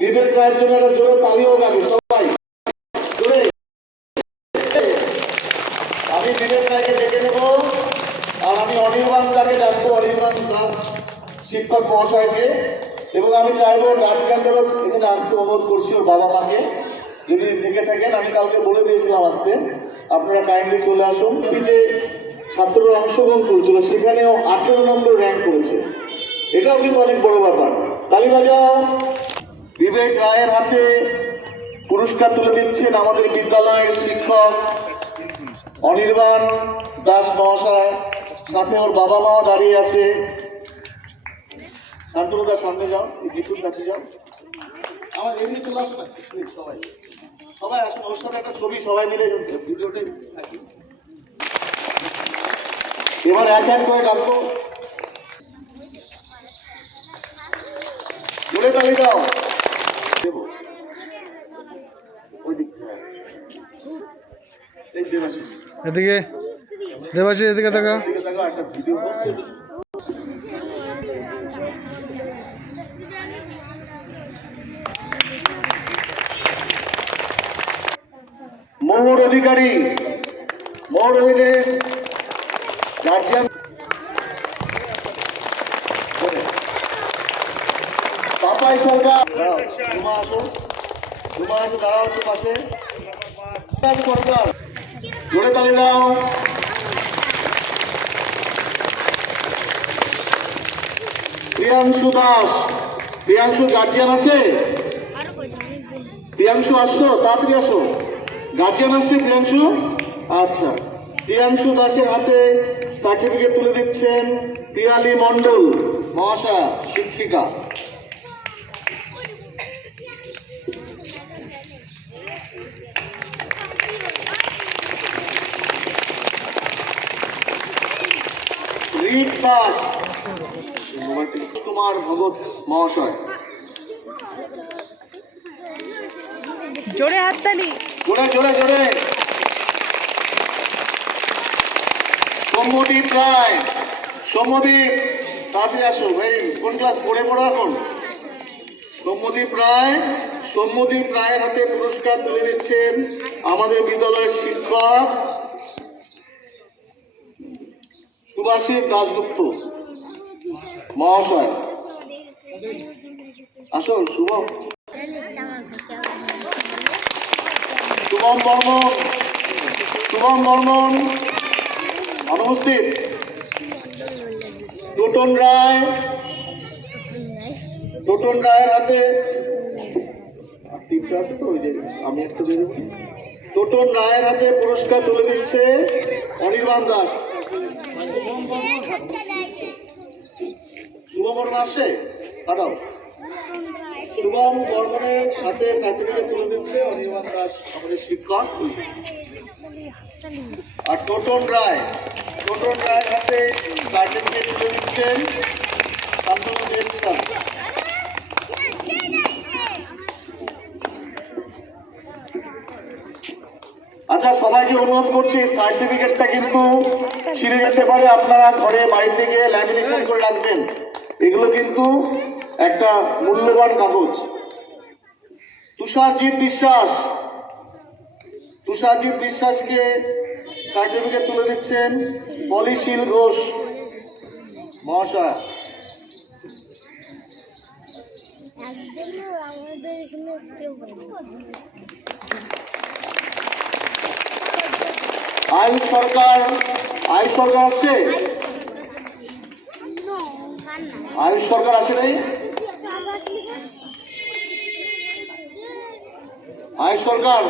বিবেক রায়ের জন্য একটা জোরে তালিও লাগে সবাই জোরে। আমি বিবেক রায়কে ডেকে নেব, আর আমি অনির্বাণ দাকে ডাকবো, অনির্বাণ দাস শিক্ষক মহাশয়কে। এবং আমি চাইবো গার্জিয়ানদেরও এখানে আসতে অনুরোধ করছি, ওর বাবা মাকে যদি দেখে থাকেন। আমি কালকে বলে দিয়েছিলাম আসতে, আপনারা কাইন্ডলি চলে আসুন। যে ছাত্ররা অংশগ্রহণ করেছিল সেখানেও 18 নম্বর র্যাঙ্ক করেছে, এটাও কিন্তু অনেক বড় ব্যাপার। তালি বাজাও। বিবেক রায়ের হাতে পুরস্কার তুলে দিচ্ছেন আমাদের বিদ্যালয়ের শিক্ষক অনির্বাণ দাস মহাশয়, সাথে ওর বাবা মাও দাঁড়িয়ে আছে। শান্তনুদার সামনে যাও, এই বিপুর কাছে যাও, আমার এদিকে চলে আসো না সবাই, সবাই আসুন, ওর সাথে একটা ছবি সবাই মিলে ভিডিওতে থাকি। এবার এক এক করে ডাকবো, জোরে তালি দাও। এদিকে দেবাশিস, এদিকে দেখা। একটা ভিডিও মোহর অধিকারী, মোহর অধিকারী গার্জিয়ান পাপাই সরকার, তোমা আসো, তোমা আসো, দাঁড়াও একটু পাশে। সরকার, জোরে তালি দাও। প্রিয়াংশু দাস, প্রিয়াংশু গার্জিয়ান আছে? প্রিয়াংশু আসছো, তাড়াতাড়ি আসো, গার্জিয়ান আসছে প্রিয়াংশু। আচ্ছা, প্রিয়াংশু দাসের হাতে সার্টিফিকেট তুলে দিচ্ছেন পিয়ালি মণ্ডল মহাশয়া, শিক্ষিকা। রিক দাস কুমার ভগত মহাশয়। জোরে হাততালি, জোরে জোরে জোরে। সৌম্যদীপ রায়, সৌম্যদীপ তাড়াতাড়ি আসো ভাই, কোন ক্লাস পড়ে পড়ো এখন? সৌম্যদীপ রায়, সৌম্যদীপ রায়ের হাতে পুরস্কার তুলে দিচ্ছেন আমাদের বিদ্যালয়ের শিক্ষক সুভাষিস দাশগুপ্ত মহাশয়। আসো শুভম, শুভম বর্মন, শুভম বর্মন অনুপস্থিত। টোটন রায়, টোটন রায়ের হাতে আছে তো, ওই যে আমি একটা দিয়ে দেবো। টোটন রায়ের হাতে পুরস্কার তুলে দিচ্ছে অনির্বাণ দাস। শুভম বর্মন আসছে, পাঠাও। শুভম বর্মনের হাতে সার্টিফিকেট তুলে দিচ্ছে অনির্বাণ দাস আমাদের শিক্ষক। আর টোটন রায়, টোটন রায়ের হাতে সার্টিফিকেট তুলে দিচ্ছেন শান্তনু দেব স্যার। আচ্ছা, সবাইকে অনুরোধ করছি, সার্টিফিকেটটা কিন্তু ছিঁড়ে যেতে পারে, আপনারা ঘরে বাড়িতে গিয়ে ল্যামিনেশন করে রাখবেন। এগুলো কিন্তু একটা মূল্যবান কাগজ। তুষারজিৎ বিশ্বাস, তুষারজিৎ বিশ্বাসকে সার্টিফিকেট তুলে দিচ্ছেন পলিশীল ঘোষ মহাশয়। আয়ুষ সরকার, আয়ুষ সরকার আসছে? আয়ুষ সরকার আসে নাই? আয়ুষ সরকার